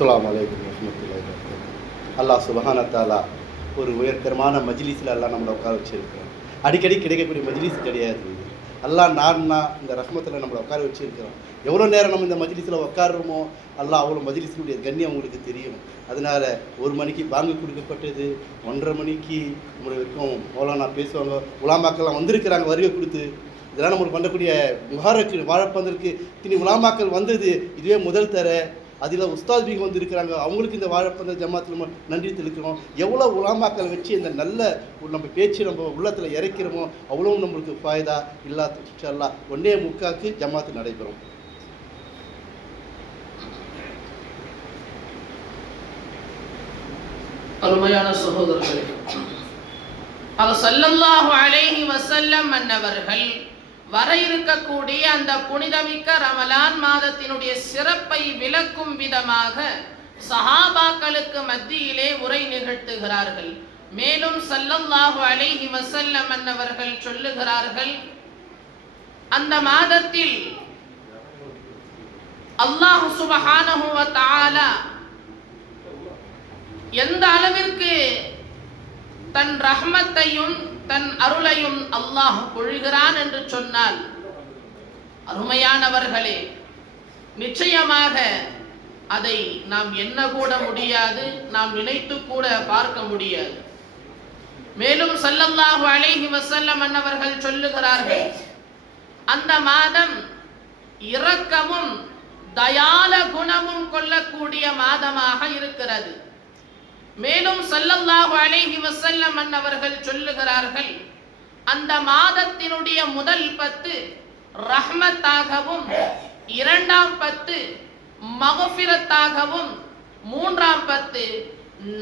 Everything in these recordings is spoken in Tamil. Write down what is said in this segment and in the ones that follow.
அஸ்ஸலாமு அலைக்கும் வரஹ்மத்துல்லாஹி வபரகாத்துஹு. அல்லாஹ் சுப்ஹானஹு வ தஆலா ஒரு உயர்தரமான மஜ்லிஸில் அல்லாஹ் நம்மளை உட்கார வச்சிருக்கிறோம். அடிக்கடி கிடைக்கக்கூடிய மஜ்லிஸ் கிடையாது. அல்லாஹ் நான்னா இந்த ரஹ்மத்தில் நம்மளை உட்கார வச்சிருக்கிறோம். எவ்வளோ நேரம் நம்ம இந்த மஜ்லிஸில் உட்காருறோமோ அல்லாஹ் அவ்வளோ மஜ்லிஸினுடைய கண்ணியம் உங்களுக்கு தெரியும். அதனால் 1 மணிக்கு பாங்கு கொடுக்கப்பட்டது, 1:30 மணிக்கு நம்மளுக்கு வரைக்கும் மௌலானா பேசுவாங்க, உலாமாக்கள்லாம் வந்திருக்கிறாங்க வருகை கொடுத்து. இதெல்லாம் நம்மளுக்கு பண்ணக்கூடிய முஹாரக்கு வாழைப்பந்தருக்கு இத்தனை உலாமாக்கள் வந்தது இதுவே முதல் தர. அதில் உஸ்தாத் பீங்க வந்து இருக்கிறாங்க, அவங்களுக்கு இந்த வாழைப்பந்த ஜமாத்தில் நம்ம நன்றி தெளிக்கிறோம். எவ்வளோ உலாமாக்கள் வச்சு இந்த நல்ல நம்ம பேச்சு நம்ம உள்ளத்தில் இறக்கிறோமோ அவ்வளோ நம்மளுக்கு ஃபாய்தா இல்லாத இன்ஷா அல்லாஹ் 1:45 ஜமாத்து நடைபெறும். அருமையான சகோதரர்களே, ஸல்லல்லாஹு அலைஹி வஸல்லம் அன்னவர்கள் வர இருக்கக்கூடிய அந்த புனிதமிக்க ரமலான் மாதத்தினுடைய சிறப்பை விளக்கும் விதமாக சஹாபாக்களுக்கு மத்தியிலே உரை நிகழ்த்துகிறார்கள். மேலும் ஸல்லல்லாஹு அலைஹி வஸல்லம் அன்னவர்கள் சொல்லுகிறார்கள், அந்த மாதத்தில் அல்லாஹ் சுப்ஹானஹு வ தஆலா எந்த அளவிற்கு தன் ரஹ்மத்தையும் தன் அருளையும் அல்லாஹ் பொழிகிறான் என்று சொன்னால், அருமையானவர்களே, நிச்சயமாக அதை நாம் எண்ண கூட முடியாது, நாம் நினைத்து கூட பார்க்க முடியாது. மேலும் ஸல்லல்லாஹு அலைஹி வஸல்லம் அன்னவர்கள் சொல்லுகிறார்கள், அந்த மாதம் இரக்கமும் தயால குணமும் கொள்ளக்கூடிய மாதமாக இருக்கிறது. மேலும் ஸல்லல்லாஹு அலைஹி வஸல்லம் அன்னவர்கள் சொல்லுகிறார்கள், அந்த மாதத்தினுடைய முதல் 10 ரஹ்மத்தாகவும், 2ஆம் 10 மக்ஃபிரத்தாகவும், 3ஆம் 10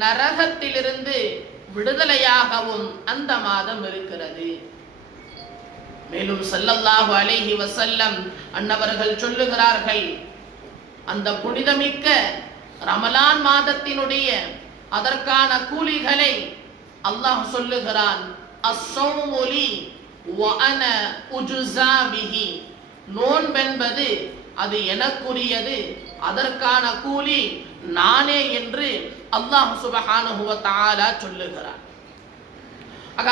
நரகத்திலிருந்து விடுதலையாகவும் அந்த மாதம் இருக்கிறது. மேலும் ஸல்லல்லாஹு அலைஹி வஸல்லம் அன்னவர்கள் சொல்லுகிறார்கள், அந்த புனிதமிக்க ரமலான் மாதத்தினுடைய அதற்கான கூலிகளை அல்லாஹ் சொல்லுகிறான், அஸ்ஸௌமு லி வ அன உஜ்ஸா பிஹி. நோன்பென்பது அது எனக்குரியது, அதற்கான கூலி நானே என்று அல்லாஹ் சுப்ஹானஹு வ தஆலா சொல்லுகிறான்.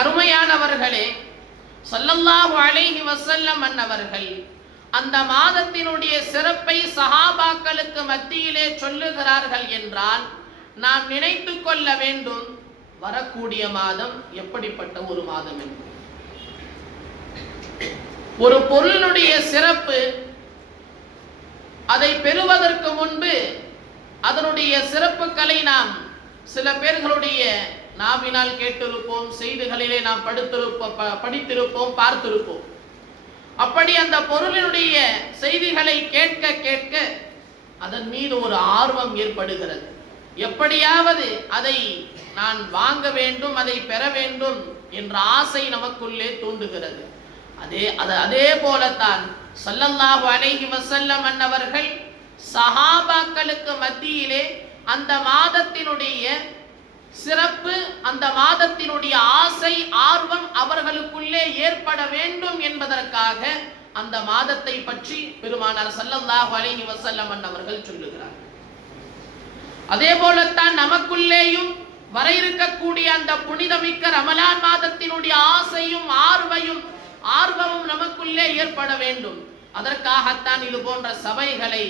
அருமையானவர்களே, ஸல்லல்லாஹு அலைஹி வஸல்லம் அன்னவர்கள் அந்த மாதத்தினுடைய சிறப்பை சஹாபாக்களுக்கு மத்தியிலே சொல்லுகிறார்கள் என்றால் நாம் நினைத்து கொள்ள வேண்டும், வரக்கூடிய மாதம் எப்படிப்பட்ட ஒரு மாதம் என்று. ஒரு பொருளினுடைய சிறப்பு, அதை பெறுவதற்கு முன்பு அதனுடைய சிறப்புகளை நாம் சில பேர்களுடைய நாவினால் கேட்டிருப்போம், செய்திகளிலே நாம் படித்திருப்போம், பார்த்திருப்போம். அப்படி அந்த பொருளினுடைய செய்திகளை கேட்க கேட்க அதன் மீது ஒரு ஆர்வம் ஏற்படுகிறது. எப்படியாவது அதை நான் வாங்க வேண்டும், அதை பெற வேண்டும் என்ற ஆசை நமக்குள்ளே தூண்டுகிறது. அதே போலத்தான் ஸல்லல்லாஹு அலைஹி வஸல்லம் அன்னவர்கள் சஹாபாக்களுக்கு மத்தியிலே அந்த மாதத்தினுடைய சிறப்பு, அந்த மாதத்தினுடைய ஆசை, ஆர்வம் அவர்களுக்குள்ளே ஏற்பட வேண்டும் என்பதற்காக அந்த மாதத்தை பற்றி பெருமானார் ஸல்லல்லாஹு அலைஹி வஸல்லம் அன்னவர்கள் சொல்லுகிறார். அதே போலத்தான் நமக்குள்ளேயும் வர இருக்கக்கூடிய அந்த புனிதமிக்க ரமலான் மாதத்தினுடைய ஆசையும் ஆர்வமும் நமக்குள்ளே ஏற்பட வேண்டும். அதற்காகத்தான் இது போன்ற சபைகளை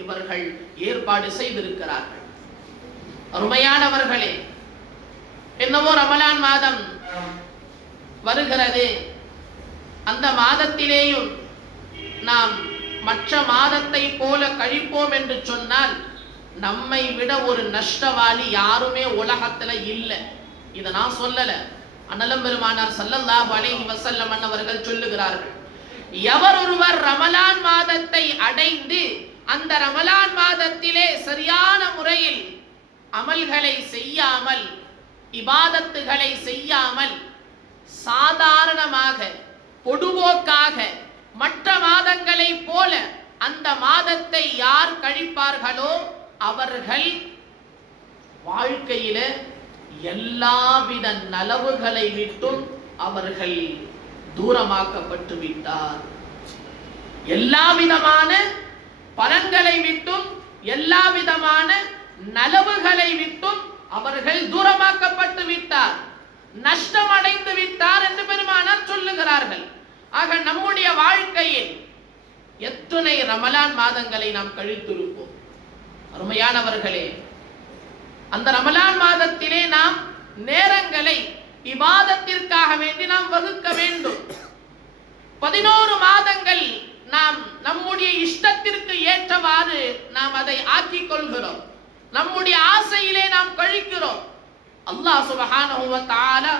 இவர்கள் ஏற்பாடு செய்திருக்கிறார்கள். அருமையானவர்களே, என்னவோ ரமலான் மாதம் வருகிறது, அந்த மாதத்திலேயும் நாம் மற்ற மாதத்தை போல கழிப்போம் என்று சொன்னால் நம்மை விட ஒரு நஷ்டவாளி யாருமே உலகத்துல இல்லை. இதை நான் சொல்லல, அண்ணலம் பெருமானார் ஸல்லல்லாஹு அலைஹி வஸல்லம் அன்னவர்கள் சொல்லுகிறார்கள், எவர் ஒருவர் ரமலான் மாதத்தை அடைந்து அந்த ரமலான் மாதத்திலே சரியான முறையில் அமல்களை செய்யாமல், இபாதத்துகளை செய்யாமல், சாதாரணமாக பொதுவோக்காக மற்ற மாதங்களை போல அந்த மாதத்தை யார் கழிப்பார்களோ அவர்கள் வாழ்க்கையில எல்லாவித நலவுகளை விட்டும் அவர்கள் தூரமாக்கப்பட்டு விட்டார். எல்லா விதமான பலன்களை விட்டும் எல்லா விதமான நலவுகளை விட்டும் அவர்கள் தூரமாக்கப்பட்டு விட்டார், நஷ்டம் அடைந்து விட்டார் என்று பெருமானார் சொல்லுகிறார்கள். ஆக நம்முடைய வாழ்க்கையில் எத்தனை ரமலான் மாதங்களை நாம் கழித்திருப்போம். அருமையானவர்களே, அந்த ரமலான் மாதத்திலே நாம் நேரங்களை இபாதத்திற்காக வேண்டி நாம் வகுக்க வேண்டும். 11 மாதங்கள் நாம் நம்முடைய இஷ்டத்திற்கு ஏற்றவாறு நாம் அதை ஆக்கிக் கொள்கிறோம். நம்முடைய ஆசையிலே நாம் கழிக்கிறோம். அல்லாஹ் சுப்ஹானஹு வ தஆலா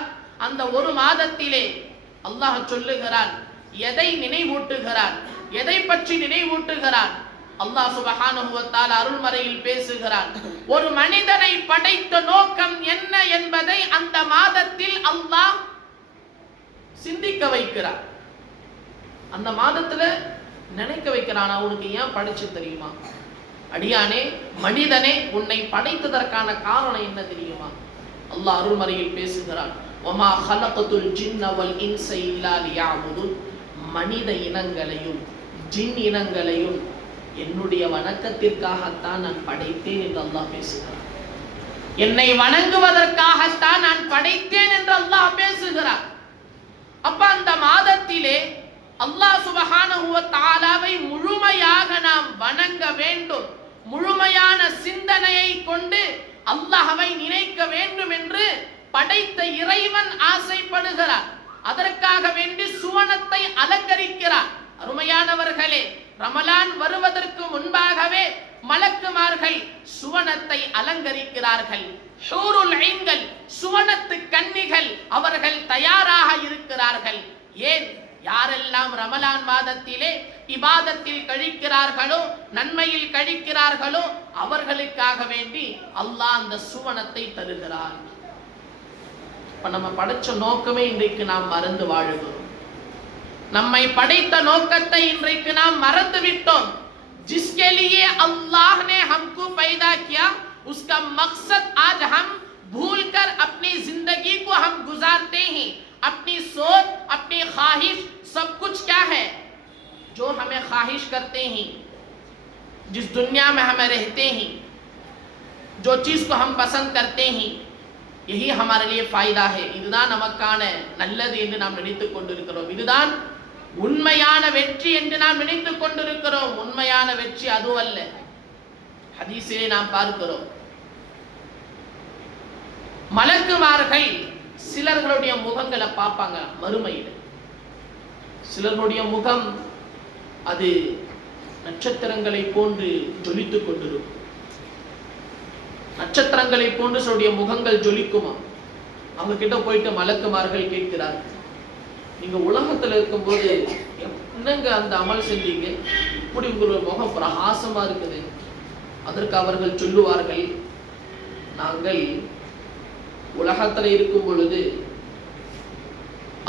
அந்த ஒரு மாதத்திலே அல்லாஹ் சொல்லுகிறான், எதை நினைவூட்டுகிறான், எதை பற்றி நினைவூட்டுகிறான்? அல்லாஹ் சுப்ஹானஹு வ தஆலா அருள்மறையில் பேசுகிறான். ஒரு மனிதனை படைத்த நோக்கம் என்ன என்பதை அந்த மாதத்தில் அல்லாஹ் சிந்திக்க வைக்கிறான். அந்த மாதத்துல நினைக்க வைக்கிறான், அவனுக்கு ஏன் படைச்சு தெரியுமா? அடியானே, மனிதனே, உன்னை படைத்ததற்கான காரணம் என்ன தெரியுமா? அல்லாஹ் அருள்மறையில் பேசுகிறான், வமா ஹலகத்துல் ஜின்ன வல் இன்ஸ இல்லா லியஅபுதுன். மனித இனங்களையும் ஜின் இனங்களையும் என்னுடைய வணக்கத்திற்காகத்தான் நான் படைத்தேன் என்று அல்லாஹ் பேசுகிறான். என்னை வணங்குவதற்காகத்தான் நான் படைத்தேன் என்று அல்லாஹ் பேசுகிறான். அப்ப அந்த மாதத்திலே அல்லாஹ் சுப்ஹானஹு வ தஆலாவை முழுமையாக நாம் வணங்க வேண்டும். முழுமையான சிந்தனையை கொண்டு அல்லாஹ்வை நினைக்க வேண்டும் என்று படைத்த இறைவன் ஆசைப்படுகிறார். அதற்காக வேண்டி சுவனத்தை அலங்கரிக்கிறார். அருமையானவர்களே, ரமலான் வருவதற்கு முன்பாகவே மலக்குமார்கள் சுவனத்தை அலங்கரிக்கிறார்கள். ஹூருல் ஐன்கள், சுவனத்து கன்னிகள், அவர்கள் தயாராக இருக்கிறார்கள். ஏன்? யாரெல்லாம் ரமலான் மாதத்திலே இபாதத்தில் கழிக்கிறார்களோ, நன்மையில் கழிக்கிறார்களோ, அவர்களுக்காக வேண்டி அல்லாஹ் அந்த சுவனத்தை தருகிறார். இப்ப நம்ம படைச்ச நோக்கமே இன்றைக்கு நாம் மறந்து வாழுகிறோம். நம்மை படைத்த நோக்கத்தை இன்றைக்கு நாம் மறந்து விட்டோம். जिसके लिए अल्लाह ने हमको पैदा किया, उसका मकसद आज हम भूलकर अपनी जिंदगी को हम गुजारते हैं. अपनी सोच, अपनी ख्वाहिश, सब कुछ क्या है? जो हमें ख्वाहिश करते हैं, जिस दुनिया में हमें रहते हैं, जो चीज को हम पसंद करते हैं, यही हमारे लिए फायदा है. இதுதான் நமக்கான நல்லது என்று நாம் நினைத்துக் கொண்டிருக்கிறோம். இதுதான் உண்மையான வெற்றி என்று நாம் நினைத்துக் கொண்டிருக்கிறோம். உண்மையான வெற்றி அதுவல்ல. ஹதீஸிலே நாம் பார்க்கிறோம், மலக்குமார்கள் சிலர்களுடைய முகங்களை பார்ப்பாங்க மறுமையில். சிலர்களுடைய முகம் அது நட்சத்திரங்களை போன்று ஜொலித்துக் கொண்டிருக்கும். நட்சத்திரங்களை போன்று சிலருடைய முகங்கள் ஜொலிக்குமா? அவங்க கிட்ட போயிட்டு மலக்குமார்கள் கேட்கிறார், நீங்க உலகத்துல இருக்கும்போது என்னங்க அந்த அமல் செஞ்சீங்க, இப்படி உங்களுடைய முகம் பிரகாசமா இருக்குது? அதற்கு அவர்கள் சொல்லுவார்கள், நாங்கள் உலகத்துல இருக்கும் பொழுது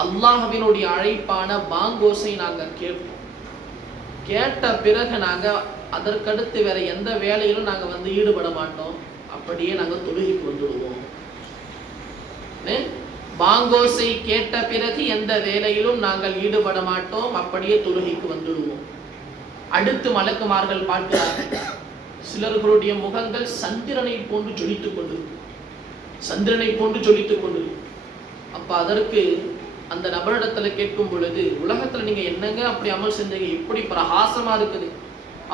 அல்லாஹ்வினுடைய அழைப்பான பாங்கோசை நாங்க கேட்போம். கேட்ட பிறகு நாங்க அதற்கடுத்து வேற எந்த வேலையிலும் நாங்க வந்து ஈடுபட மாட்டோம். அப்படியே நாங்க தொழுகைக்கு வந்துடுவோம். பாங்கோசை கேட்ட பிறகு எந்த வேலையிலும் நாங்கள் ஈடுபட மாட்டோம். அப்படியே தொழுகைக்கு வந்துடுவோம். அடுத்து மலக்குமார்கள் பார்க்கிறார்கள், சிலர்களுடைய முகங்கள் சந்திரனை போன்று ஜொலித்துக் கொண்டிருக்கும். சந்திரனை போன்று ஜொலித்துக் கொண்டிருக்கும். அப்ப அதற்கு அந்த நபரிடத்துல கேட்கும் பொழுது, உலகத்துல நீங்க என்னங்க அப்படி அமல் செஞ்சீங்க, இப்படி பிரகாசமா இருக்குது?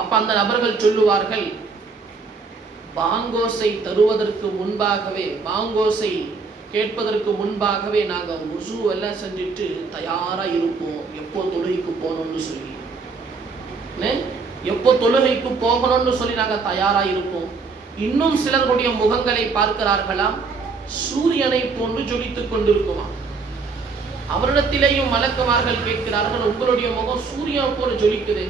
அப்ப அந்த நபர்கள் சொல்லுவார்கள், பாங்கோசை தருவதற்கு முன்பாகவே, பாங்கோசை கேட்பதற்கு முன்பாகவே நாங்க உசு எல்லாம் செஞ்சுட்டு தயாரா இருப்போம், எப்போ தொழுகைக்கு போகணும்னு சொல்லி. எப்போ தொழுகைக்கு போகணும்னு சொல்லி நாங்க தயாரா இருப்போம். இன்னும் சிலருடைய முகங்களை பார்க்கிறார்களாம், சூரியனை போன்று ஜொலித்துக் கொண்டிருக்குமா. அவரிடத்திலேயும் மலக்குமார்கள் கேட்கிறார்கள், உங்களுடைய முகம் சூரியன் போல ஜொலிக்குது.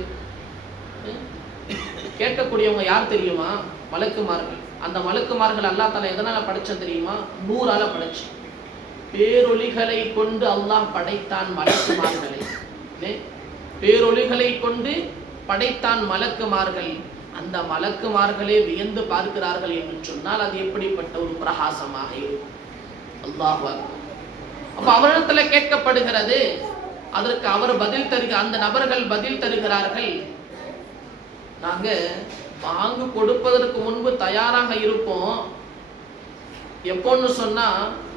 கேட்கக்கூடியவங்க யார் தெரியுமா? மலக்குமார்கள். அந்த மலக்குமார்கள் அல்லாஹ் தஆலா எதனால படைச்சான் தெரியுமா? நூறால படைச்சு. பேரொளிகளை கொண்டு அல்லாஹ் படைத்தான் மலக்குமார்களை. பேரொளிகளை கொண்டு படைத்தான் மலக்குமார்கள். அந்த மலக்குமார்களே வியந்து பார்க்கிறார்கள் என்று சொன்னால் அது எப்படிப்பட்ட ஒரு பிரகாசமாக இருக்கும். அல்லாஹ் அக்பர். அப்ப அவரிடத்துல கேட்கப்படுகிறது. அதற்கு அவர் பதில் தருக, அந்த நபர்கள் பதில் தருகிறார்கள், நாங்க பாங்கு கொடுப்பதற்கு முன்பு தயாராக இருப்போம். எப்போன்னு சொன்னா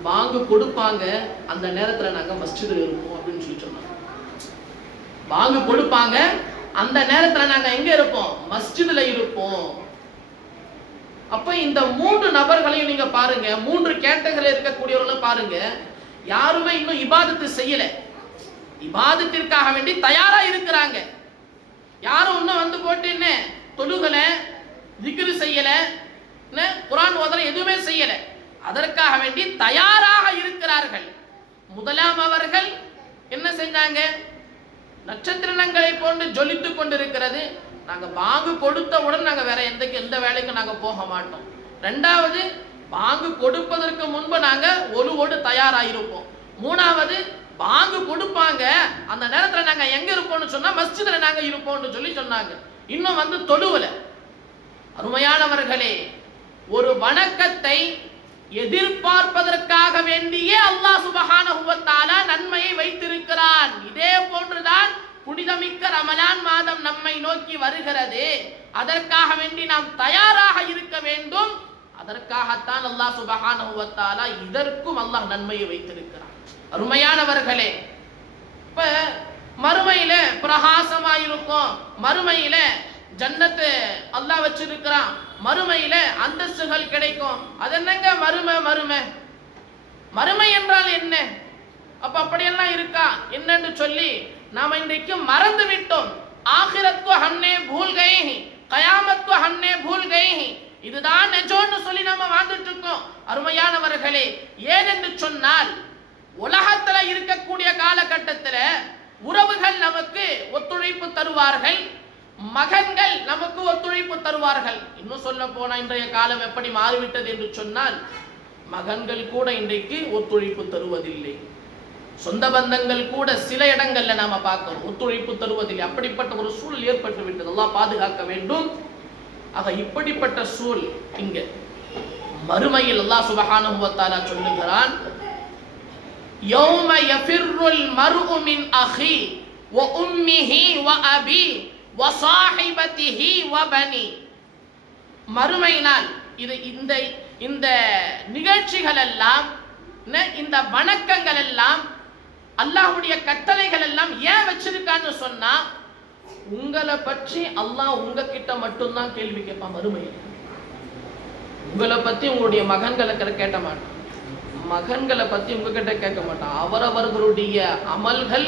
பாங்கு கொடுப்பாங்க, அந்த நேரத்துல நாங்க மஸ்ஜிதில் இருப்போம் அப்படின்னு சொல்லி சொன்னாங்க. பாங்கு கொடுப்பாங்க, அந்த நேரத்துல நாங்க எங்க இருப்போம்? மஸ்ஜிதுல இருப்போம். அப்ப இந்த 3 நபர்களையும் நீங்க பாருங்க, 3 கேட்டகரியில் இருக்கக்கூடியவர்களும் பாருங்க, யாருமே இன்னும் இபாதத்து செய்யல, இபாதத்திற்காக வேண்டி தயாரா இருக்கிறாங்க. யாரும் இன்னும் வந்து போட்டு என்ன தொழுகல, திக்ரு செய்யல, குர்ஆன் ஓதல, எதுவுமே செய்யல, அதற்காக வேண்டி தயாராக இருக்கிறார்கள். முதலாம் அவர்கள் என்ன செஞ்சாங்க? நட்சத்திரங்களை போன்று ஜொலித்துக் கொண்டிருக்கிறது, நாங்க பாங்கு கொடுத்தவுடன் நாங்க வேற எந்த வேலைக்கும் நாங்க போக மாட்டோம். ரெண்டாவது, பாங்கு கொடுப்பதற்கு முன்பு நாங்க ஒழுவோடு தயாராயிருப்போம். மூணாவது, பாங்கு கொடுப்பாங்க, அந்த நேரத்துல நாங்க எங்க இருப்போம்னு சொன்னா மஸ்ஜிதுல நாங்க இருப்போம்னு சொல்லி சொன்னாங்க. இன்னும் வந்து தொழுவல. அருமையானவர்களே, ஒரு வணக்கத்தை எதிர்பார்ப்பதற்காக வேண்டியே அல்லாஹ் சுப்ஹானஹு வ தஆலா நன்மையை வைத்திருக்கிறான். இதே போன்றுதான் புனிதமிக்க ரமலான் மாதம் நம்மை நோக்கி வருகிறது. அதற்காக வேண்டி நாம் தயாராக இருக்க வேண்டும். அதற்காகத்தான் அல்லாஹ் சுப்ஹானஹு வ தஆலா இதற்கும் அல்லாஹ் நன்மையை வைத்திருக்கிறான். அருமையானவர்களே, இப்ப மறுமையில பிரகாசமாயிருக்கும், மறுமையில ஜன்னத்து அல்லாஹ் வச்சிருக்கிறான், மறுமையில அந்தஸ்துகள் கிடைக்கும். அது என்னங்க மறுமை என்றால் என்ன? அப்ப அப்படியெல்லாம் இருக்கா என்னன்னு சொல்லி நாம இன்றைக்கு மறந்து விட்டோம். ஆகிரத் को हमने भूल गए हैं, कयामत को हमने भूल गए हैं. இதுதான் நெஜம்னு சொல்லி நாம வாழ்ந்துட்டு இருக்கோம். அருமையானவர்களே, ஏன் என்று சொன்னால் உலகத்துல இருக்கக்கூடிய காலகட்டத்துல உறவுகள் நமக்கு ஒத்துழைப்பு தருவார்கள், மகன்கள் நமக்கு ஒத்துழைப்பு தருவார்கள். இன்னும் சொல்ல போனா இன்றைய காலம் எப்படி மாறிவிட்டது என்று சொன்னால் மகன்கள் கூட இன்றைக்கு ஒத்துழைப்பு தருவதில்லை. சொந்த பந்தங்கள் கூட சில இடங்கள்ல நாம பார்க்கிறோம் ஒத்துழைப்பு தருவதில்லை. அப்படிப்பட்ட ஒரு சூழல் ஏற்பட்டு விட்டது. அல்லாஹ் பாதுகாக்க வேண்டும். ஆக இப்படிப்பட்ட சூழல் இங்க மறுமையில் அல்லாஹ் சுப்ஹானஹு வ தஆலா சொல்லுகிறான், யௌம யஃபிர்ருல் மர்உ மின் அஹி வ உம்மிஹி வ அபி வ ஸாஹிபதிஹி வ பனி. மறுமை நாள் இது இந்த நிகழ்ச்சிகள் எல்லாம், இந்த வணக்கங்கள் எல்லாம், அல்லாஹ்வுடைய கட்டளைகள் எல்லாம் ஏன் வச்சிருக்கான்னு சொன்னா உங்களை பற்றி அல்லாஹ் உங்ககிட்ட மட்டும்தான் கேள்வி கேட்பான் மறுமையில். உங்களை பத்தி உங்களுடைய மகன்களை கேட்க மாட்டான், மகன்களை பத்தி உங்ககிட்ட கேட்க மாட்டான். அவரவர்களுடைய அமல்கள்,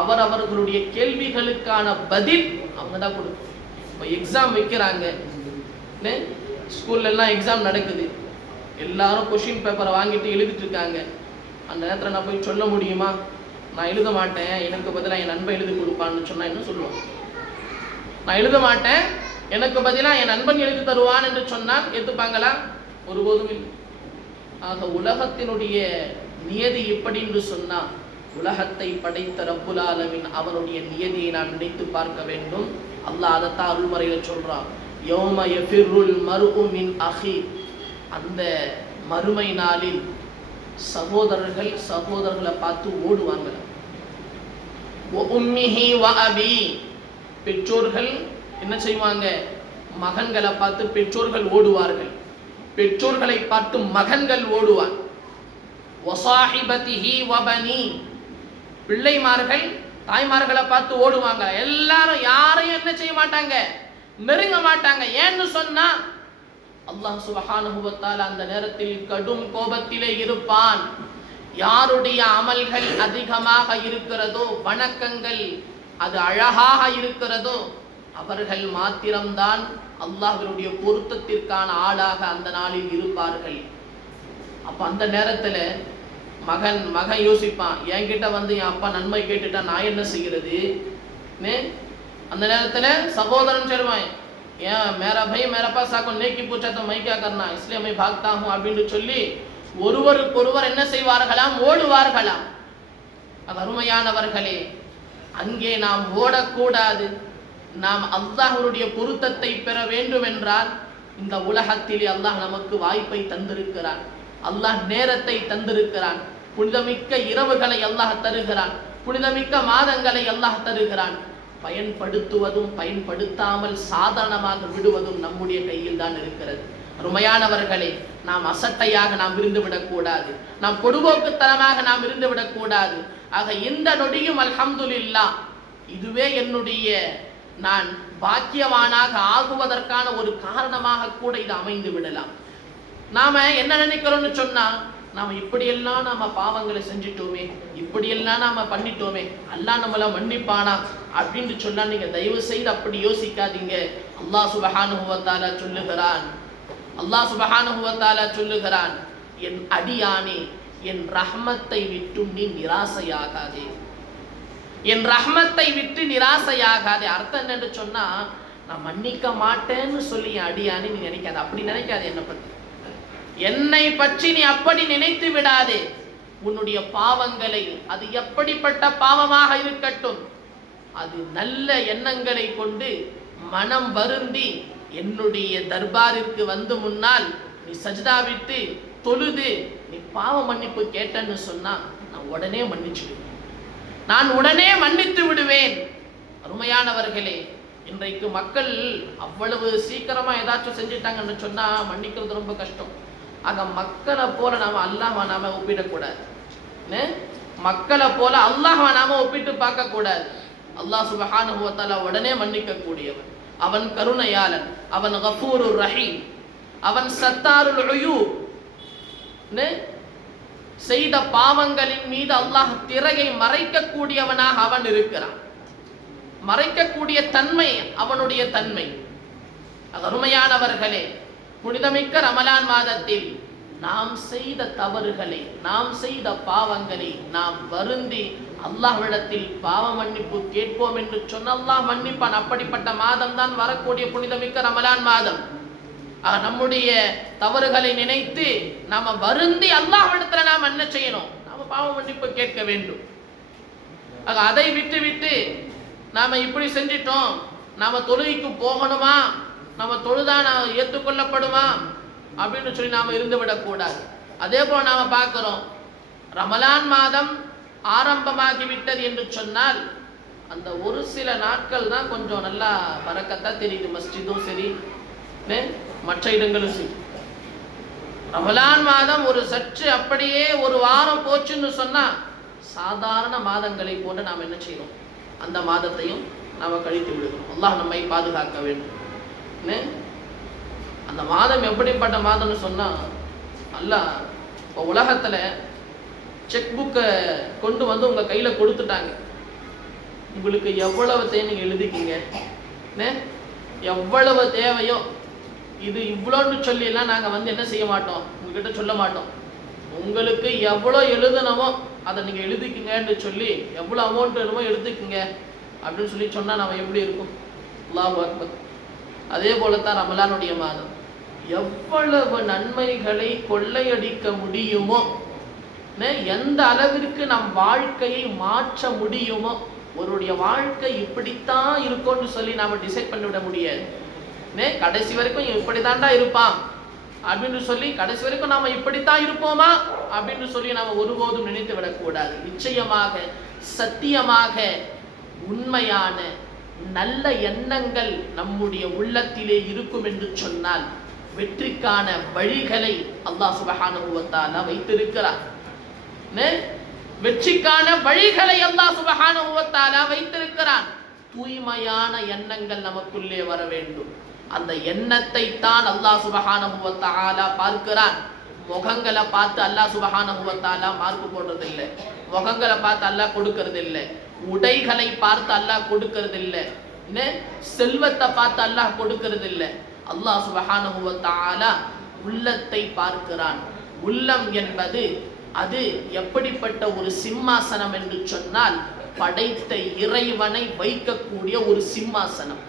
அவரவர்களுடைய கேள்விகளுக்கான பதில் அவங்க தான் கொடுக்கும். இப்போ எக்ஸாம் வைக்கிறாங்க, ஸ்கூல்ல எல்லாம் எக்ஸாம் நடக்குது, எல்லாரும் கொஸ்டின் பேப்பரை வாங்கிட்டு எழுதிட்டு இருக்காங்க. அந்த நேரத்தில் நான் போய் சொல்ல முடியுமா? நான் எழுத மாட்டேன், எனக்கு பதிலாக என் நண்பன் எழுதி கொடுப்பான்னு சொன்னா என்ன சொல்லுவான்? நான் எழுத மாட்டேன், எனக்கு பதிலாக என் நண்பன் எழுதி தருவான் என்று சொன்னால் ஏற்றுப்பாங்களா? ஒருபோதும் இல்லை. ஆக உலகத்தினுடைய நியதி எப்படி என்று சொன்னால், உலகத்தை படைத்த ரப்புல் ஆலமீன் அவனுடைய நியதியை நாம் நினைத்து பார்க்க வேண்டும். அல்லாஹ் அதைத்தான் அருள்மறையில் சொல்றான், யௌம யஃபிர்ருல் மர்உ மின் அஹி. அந்த மறுமை நாளில் சகோதரர்களை பார்த்து ஓடுவாங்க. உம்மிஹி வ அபி, பெற்றோர்கள் என்ன செய்வாங்க? மகன்களை பார்த்து பெற்றோர்கள் ஓடுவார்கள், பெற்றோர்களை பார்த்து மகன்கள் ஓடுவான். வ ஸாஹிபதிஹி வ பனி, பிள்ளைமார்கள் தாய்மார்களை பார்த்து ஓடுவாங்க. எல்லாரும் யாரையும் என்ன செய்ய மாட்டாங்க? நெருங்க மாட்டாங்க. ஏன்னு சொன்னா அல்லாஹ் சுப்ஹானஹு வ தஆலா அந்த நேரத்தில் கடும் கோபத்திலே இருப்பான். யாருடைய அமல்கள் அதிகமாக இருக்கிறதோ, வணக்கங்கள் அது அழகாக இருக்கிறதோ, அவர்கள் மாத்திரம்தான் அல்லாஹ்வினுடைய பொருத்தத்திற்கான ஆளாக அந்த நாளில் இருப்பார்கள். அப்ப அந்த நேரத்துல மகன் யோசிப்பான், என்கிட்ட வந்து என் அப்பா நன்மை கேட்டுட்டா நான் என்ன செய்கிறது? அந்த நேரத்துல சகோதரன் சொல்லுவான், ஏன் மேரா பை மேரா பாஸ் ஆகும் நேக்கி பூச்சா तो मैं क्या करना इसलिए मैं भागता हूं அப்படின்னு சொல்லி ஒருவருக்கொருவர் என்ன செய்வார்களாம்? ஓடுவார்களாம். அருமையானவர்களே, அங்கே நாம் ஓடக்கூடாது. நாம் அல்லாஹ்வுடைய பொருத்தத்தை பெற வேண்டும் என்றால் இந்த உலகத்திலே அல்லாஹ் நமக்கு வாய்ப்பை தந்திருக்கிறான், அல்லாஹ் நேரத்தை தந்திருக்கிறான், புனிதமிக்க இரவுகளை அல்லாஹ் தருகிறான், புனிதமிக்க மாதங்களை அல்லாஹ் தருகிறான். பயன்படுத்துவதும் பயன்படுத்தாமல் சாதாரணமாக விடுவதும் நம்முடைய கையில் தான் இருக்கிறது. அருமையானவர்களே, நாம் அசட்டையாக நாம் இருந்து விடக்கூடாது, நாம் பொடுபோக்குத்தனமாக நாம் இருந்து விடக்கூடாது. ஆக இந்த நொடியும் அல்ஹம்துலில்லாஹ், இதுவே என்னுடைய நான் பாக்கியவானாக ஆகுவதற்கான ஒரு காரணமாக கூட இது அமைந்து விடலாம். நாம என்ன நினைக்கிறோம்னு சொன்னா, நாம இப்படியெல்லாம் நாம பாவங்களை செஞ்சிட்டோமே, இப்படியெல்லாம் நாம பண்ணிட்டோமே, அல்லாஹ் நம்மள மன்னிப்பானா அப்படின்னு சொன்னா நீங்க தயவு செய்து அப்படி யோசிக்காதீங்க. அல்லாஹ் சுப்ஹானஹு வ தஆலா சொல்லுகிறான், அல்லாஹ் சுப்ஹானஹு வ தஆலா சொல்லுகிறான், என் அடியானே, என் ரஹ்மத்தை விட்டு நீ நிராசையாகாதே, என் ரஹ்மத்தை விட்டு நிராசையாகாதே. அர்த்தம் என்னன்னு சொன்னா, நான் மன்னிக்க மாட்டேன்னு சொல்லி என் அடியானே நீ நினைக்காத, அப்படி நினைக்காதே. என்னை பற்றி நீ அப்படி நினைத்து விடாதே. உன்னுடைய பாவங்களை, அது எப்படிப்பட்ட பாவமாக இருக்கட்டும், அது நல்ல எண்ணங்களை கொண்டு மனம் வருந்தி என்னுடைய தர்பாரிற்கு வந்து முன்னால் நீ சஜ்தா விட்டு தொழுது நீ பாவ மன்னிப்பு கேட்டன்னு சொன்னா நான் உடனே மன்னிச்சுடுவேன், நான் உடனே மன்னித்து விடுவேன். அருமையானவர்களே, இன்றைக்கு மக்கள் அவ்வளவு சீக்கிரமா ஏதாச்சும் செஞ்சிட்டாங்கன்னு சொன்னா மன்னிக்கிறது ரொம்ப கஷ்டம். ஆக மக்களை போல நாம அல்லாஹ்வை நாம ஒப்பிடக்கூடாது, மக்களை போல அல்லாஹ்வை நாம ஒப்பிட்டு பார்க்க கூடாது. அல்லாஹ் சுப்ஹானஹு வ தஆலா உடனே மன்னிக்க கூடியவன், அவன் கருணையாளன், அவன் கஃபூருர் ரஹீம், அவன் சத்தாருல் உயூப். செய்த பாவங்களின் மீது அல்லாஹ் திரையை மறைக்கக்கூடியவனாக அவன் இருக்கிறான். மறைக்கக்கூடிய தன்மை அவனுடைய தன்மை. அருமையானவர்களே, புனிதமிக்க ரமலான் மாதத்தில் நாம் செய்த தவறுகளை, நாம் செய்த பாவங்களை நாம் வருந்தி அல்லாஹ்விடத்தில் பாவ மன்னிப்பு கேட்போம் என்று சொன்ன அல்லாஹ் மன்னிப்பான். அப்படிப்பட்ட மாதம் தான் வரக்கூடிய புனிதமிக்க ரமலான் மாதம். நம்முடைய தவறுகளை நினைத்து நாம வருந்தி அல்லாஹ்விடத்துல நாம் என்ன செய்யணும், நாம பாவ மன்னிப்பு கேட்க வேண்டும். அதை விட்டு விட்டு நாம இப்படி செஞ்சிட்டோம், நாம தொழுகைக்கு போகணுமா, நம்ம தொழுதா நான் ஏற்றுக்கொள்ளப்படுமா அப்படின்னு சொல்லி நாம இருந்து விடக்கூடாது. அதே போல நாம பார்க்கிறோம், ரமலான் மாதம் ஆரம்பமாகி விட்டது என்று சொன்னால் அந்த ஒரு சில நாட்கள் தான் கொஞ்சம் நல்லா பரக்கத்தா தெரியுது. மஸ்ஜிதும் சரி, மற்ற இடங்களும் சரி. ரமலான் மாதம் ஒரு சற்று அப்படியே ஒரு வாரம் போச்சுன்னு சொன்னா சாதாரண மாதங்களை போன்று நாம் என்ன செய்யறோம், அந்த மாதத்தையும் நாம கழித்து விடுகிறோம். அல்லாஹ் நம்மை பாதுகாக்க வேண்டும். அந்த மாதம் எப்படிப்பட்ட மாதம்னு சொன்னா, அல்லாஹ் இப்போ உலகத்துல செக் புக்கை கொண்டு வந்து உங்க கையில கொடுத்துட்டாங்க. உங்களுக்கு எவ்வளவு தேவை நீங்க எழுதிக்கிங்க, எவ்வளவு தேவையோ. இது இவ்வளோன்னு சொல்லி எல்லாம் நாங்க வந்து என்ன செய்ய மாட்டோம், உங்ககிட்ட சொல்ல மாட்டோம். உங்களுக்கு எவ்வளோ எழுதணுமோ அதை நீங்க எழுதிக்குங்கன்னு சொல்லி, எவ்வளோ அமௌண்ட் வேணுமோ எடுத்துக்குங்க அப்படின்னு சொல்லி சொன்னா நம்ம எப்படி இருக்கும்? அல்லாஹ் அக்பர். அதே போலத்தான் ரமலானுடைய மாதம். எவ்வளவு நன்மைகளை கொள்ளையடிக்க முடியுமோ, எந்த அளவிற்கு நம் வாழ்க்கையை மாற்ற முடியுமோ, ஒருடைய வாழ்க்கை இப்படித்தான் இருக்கும்னு சொல்லி நாம டிசைட் பண்ணிவிட முடியாது. கடைசி வரைக்கும் இப்படித்தான்டா இருப்பான் அப்படின்னு சொல்லி கடைசி வரைக்கும் நாம இப்படித்தான் இருப்போமா அப்படின்னு சொல்லி நாம ஒருபோதும் நினைத்து விடக்கூடாது. நிச்சயமாக சத்தியமாக உண்மையான நல்ல எண்ணங்கள் நம்முடைய உள்ளத்திலே இருக்கும் என்று சொன்னால் வெற்றிக்கான வழிகளை அல்லாஹ் சுப்ஹானஹு வ தஆலா வைத்திருக்கிறார். வெற்றிக்கான வழிகளை அல்லாஹ் சுப்ஹானஹு வ தஆலா வைத்திருக்கிறான். தூய்மையான எண்ணங்கள் நமக்குள்ளே வர வேண்டும். அந்த எண்ணத்தை தான் அல்லாஹ் சுப்ஹானஹு வ தஆலா பார்க்கிறான். முகங்களை பார்த்து அல்லாஹ் சுப்ஹானஹு வ தஆலா மார்க் போடுறது இல்லை, முகங்களை பார்த்து அல்லாஹ் கொடுக்கறது இல்லை, உடைகளை பார்த்து அல்லாஹ் கொடுக்கறது இல்லை, செல்வத்தை பார்த்து அல்லாஹ் கொடுக்கறது இல்லை. அல்லாஹ் சுப்ஹானஹு வ தஆலா உள்ளத்தை பார்க்கிறான். உள்ளம் என்பது அது எப்படிப்பட்ட ஒரு சிம்மாசனம் என்று சொன்னால், படைத்த இறைவனை வைக்கக்கூடிய ஒரு சிம்மாசனம்.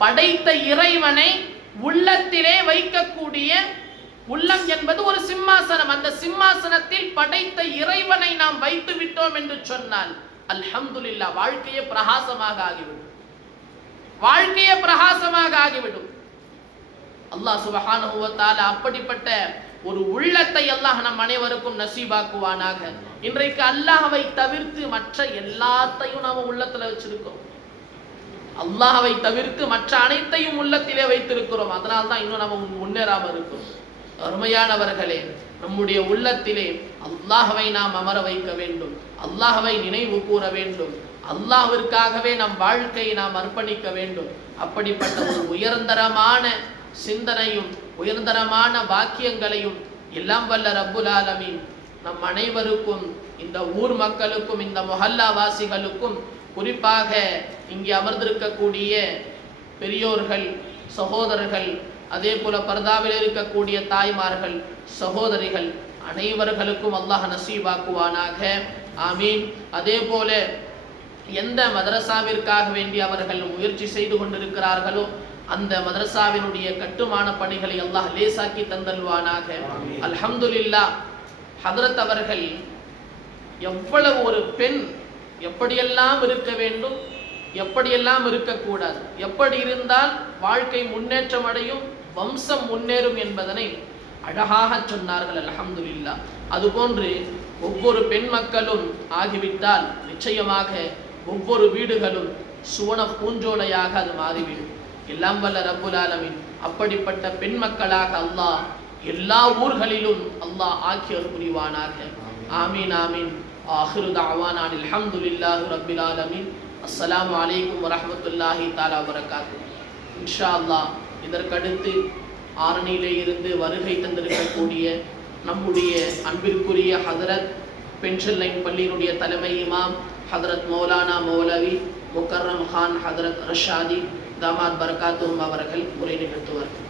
படைத்த இறைவனை உள்ளத்திலே வைக்கக்கூடிய உள்ளம் என்பது ஒரு சிம்மாசனம். அந்த சிம்மாசனத்தில் படைத்த இறைவனை நாம் வைத்து விட்டோம் என்று சொன்னால் அல்ஹம்துலில்லாஹ், வாழ்க்கையே பிரகாசமாக ஆகிவிடும். வாழ்க்கையே பிரகாசமாக ஆகிவிடும். அல்லாஹ் சுப்ஹானஹு வ தஆலா அப்படிப்பட்ட ஒரு உள்ளத்தை அல்லாஹ் நம் அனைவருக்கும் நசீபாக்குவானாக. இன்றைக்கு அல்லாஹ்வை தவிர்த்து மற்ற எல்லாத்தையும் நாம உள்ளத்துல வச்சிருக்கோம். அல்லாஹ்வை தவிர்த்து மற்ற அனைத்தையும் உள்ளத்திலே வைத்திருக்கிறோம். அதனால தான் இன்னும் நம்ம முன்னேறாம இருக்கிறோம். அருமையானவர்களே, நம்முடைய உள்ளத்திலே அல்லாஹ்வை நாம் அமர வைக்க வேண்டும், அல்லாஹ்வை நினைவு கூற வேண்டும், அல்லாஹ்விற்காகவே நம் வாழ்க்கையை நாம் அர்ப்பணிக்க வேண்டும். அப்படிப்பட்ட ஒரு உயர்தரமான சிந்தனையும் உயர்தரமான பாக்கியங்களையும் எல்லாம் வல்ல ரப்புல் ஆலமீன் நம் அனைவருக்கும், இந்த ஊர் மக்களுக்கும், இந்த மொஹல்லா வாசிகளுக்கும், குறிப்பாக இங்கே அமர்ந்திருக்கக்கூடிய பெரியோர்கள், சகோதரர்கள், அதே போல பர்தாவில் இருக்கக்கூடிய தாய்மார்கள், சகோதரிகள் அனைவர்களுக்கும் அல்லாஹ் நசீபாக்குவானாக. ஆமீன். அதே போல எந்த மதரசாவிற்காக வேண்டி அவர்கள் முயற்சி செய்து கொண்டிருக்கிறார்களோ அந்த மதரசாவினுடைய கட்டுமான பணிகளை அல்லாஹ் லேசாக்கி தந்தல்வானாக. அல்ஹம்துலில்லாஹ், ஹதரத் அவர்கள் எவ்வளவு ஒரு பெண் எப்படியெல்லாம் இருக்க வேண்டும், எப்படியெல்லாம் இருக்கக்கூடாது, எப்படி இருந்தால் வாழ்க்கை முன்னேற்றம் அடையும், வம்சம் முன்னேறும் என்பதனை அழகாக சொன்னார்கள். அல்ஹம்துலில்லாஹ். அதுபோன்று ஒவ்வொரு பெண் மக்களும் ஆகிவிட்டால் நிச்சயமாக ஒவ்வொரு வீடுகளும் சுவன பூஞ்சோலையாக அது மாறிவிடும். எல்லாம் வல்ல ரப்புல் ஆலமீன் அப்படிப்பட்ட பெண் மக்களாக அல்லாஹ் எல்லா ஊர்களிலும் அல்லாஹ் ஆக்கியர் புரிவானாக. ஆமீன் ஆமீன். ஆஹிரு தஅவானா அல்ஹம்துலில்லாஹி ரப்பில் ஆலமீன். அஸ்ஸலாமு அலைக்கும் வரஹ்மத்துல்லாஹி தஆலா வபரகாத்துஹு. இன்ஷா அல்லாஹ் இதற்கடுத்து ஆரணியிலே இருந்து வருகை தந்திருக்கக்கூடிய நம்முடைய அன்பிற்குரிய ஹதரத் பென்ஷன் லைன் பள்ளியினுடைய தலைமை இமாம் ஹதரத் மௌலானா மௌலவி முக்கர்ரம் கான் ஹதரத் ரஷாதி தாமாத் பரகாத்துஹும் அவர்கள் உரை நிகழ்த்துவார்கள்.